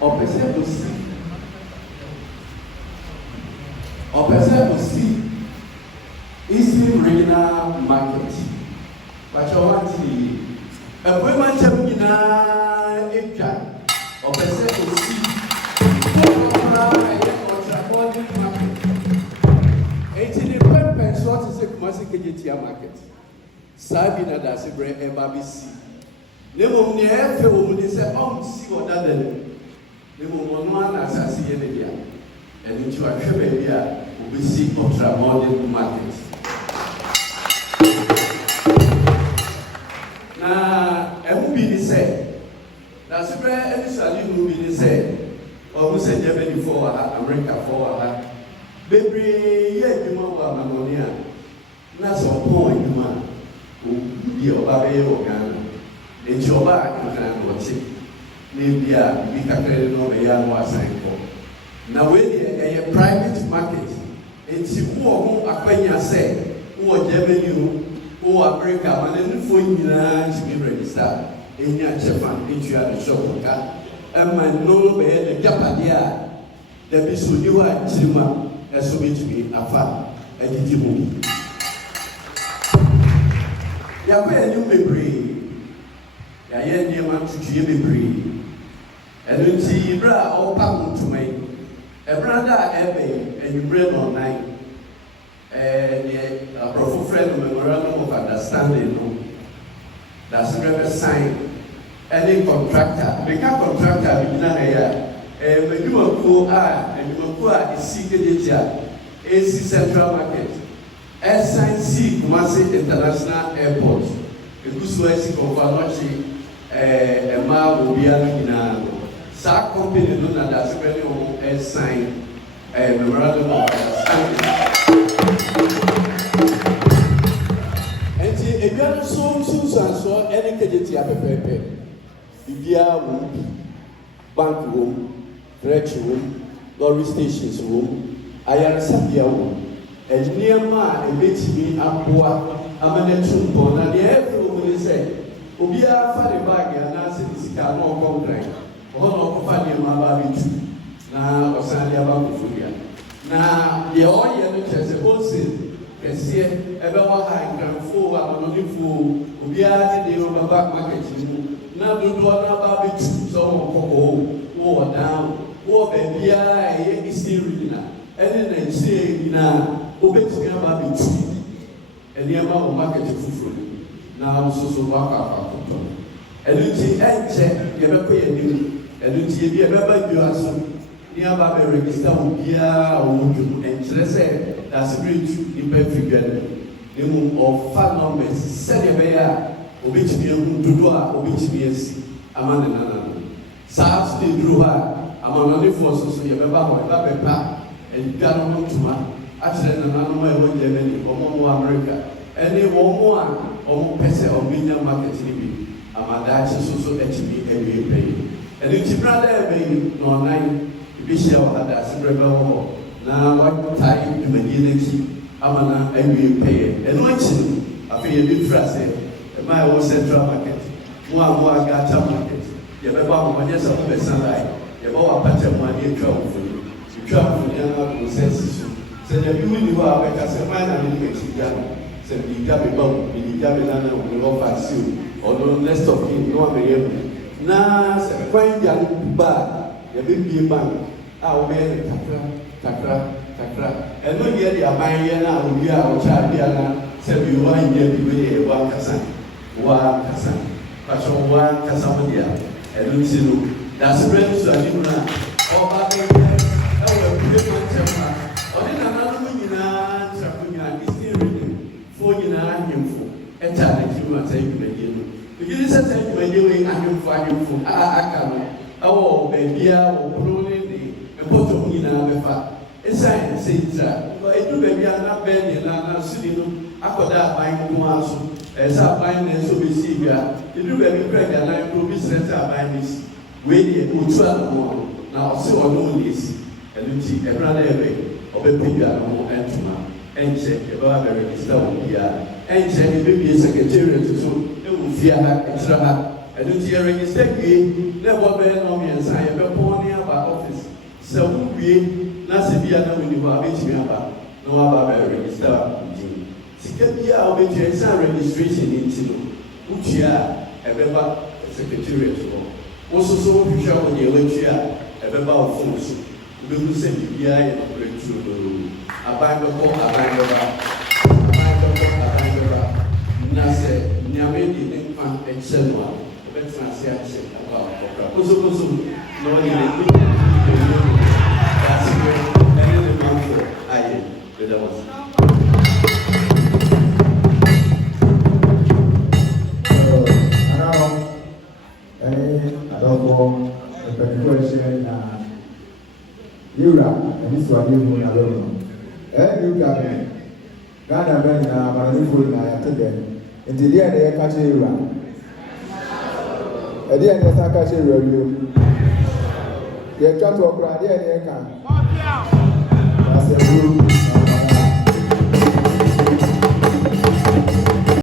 Opposite Eastern Regional Market. But I want to a woman champion opposite market. 18 pence what is a Kumasi market. Sabina Dasebre MBC. Nemo near film is a see what that Nemo one assassin and into a Quebecia we see ultramodern market. Now, a movie is said. That's where any movie is said. Or we say Germany for America for baby, yeah, you know what Mamonia. That's all point, you man. You're Baby or Ghana. It's your back, you can watch it. Maybe we can credit over young was for. Now, when a private market, it's who Aquania said, who are Germany, who America, and then for you to be registered in your Japan, into your shop. And my no bed, the Japadia, the Bisu, you are Chima, as so to be a fan, and it's movie. Yahweh, you may breathe. Yahweh, you want to breathe. And you see, bra, all pound to me. A brother, and you bring online. And a profile friend memorandum of understanding. That's a real sign. Any contractor, become contractor, when you are cool, and you are cool, is secret AC Central Market, SIC, Kumasi International Airport, the Kusuesi Konfanochi, a mile will be a SAC company, known as Dasebre, sign a memorandum of understanding. And if you are so any KJT Pepe. Ibia room, bank room, dredge room, lorry stations room, Ayarisabia room, and near ma and me Apua, Amanetumbo, and the every woman say, Ubia Fadi bag and Nancy Cano contract, one of Fadi Mababi, now Osalia Babufuria. Now, the audience has a wholesale, can see everyone high and full, I'm not full, Ubia, the back market. Now do not about so or down, or baby, is still reading. And then say, now, open to me about it. And the amount of market food. Now, so walk up. And you see, and check, you ever pay a new, and you see, you ever you are so near Baby register, and say, that's a great imperfect. The moon of fat numbers, send a bear. Obich be able to do obich be Amanda. South the drew her among only forces, so you have a and Gallon to man. Actually, an animal in Germany or more America. And they were more or Pesa or medium market TV. Amanda so HB every pay. And it's brother baby, no 9 Bishop had that rebel. Now, what time to begin Amana every pay. And watching a few big phrase. My own Central Market, one Gata Market. You have about just a person like you have a patch of money travel for you. You travel for the other consensus. So the people you are because a man and you get so you got about in the Javelana will offer you, although less of him, no one may able. Now, find young bad, the big bank, our man, Takra, and no yet a man now, we are Chadiana, said you are in the one Kassan. One Kassan, but one Kassamodia, and Lucino. That's a brand to Adina, or Baby, or in another Sapunia is still reading, 49 him for, and telling him what I begin. Because it's a time when you ain't him for him for Akam, oh, baby, or Bruni, and Potomina, it's a saying that, but I do baby, I'm not bending, and I'm not sitting after that buying one. As I find this so we see here, you do very pregnant and I promise that I buy this. Wait, more. Now, so on this, and you see a brother away of a pig and tuma, and check about the register here, and check the baby secretary to so it will fear her extra, and you see a register, never bear no me and sign a pony wie na se bia na woni ho abetimi aba na wa ba register din sika bia obetwe san registration into no utua ebeba secretariat no wo so so hwehwa wo de wetwa ebeba wo phone so behu se bia ye no retro no aban beko aban na se nyame di ne fan excel wa betra se ache aba ko so no ni ne Dasebre and the manfo aye the was I don't know the question Yura and this one you alone. You got me. Ghana men na Maranufu na attended. Until the end they catch you. At the end they catch you. You try to operate the end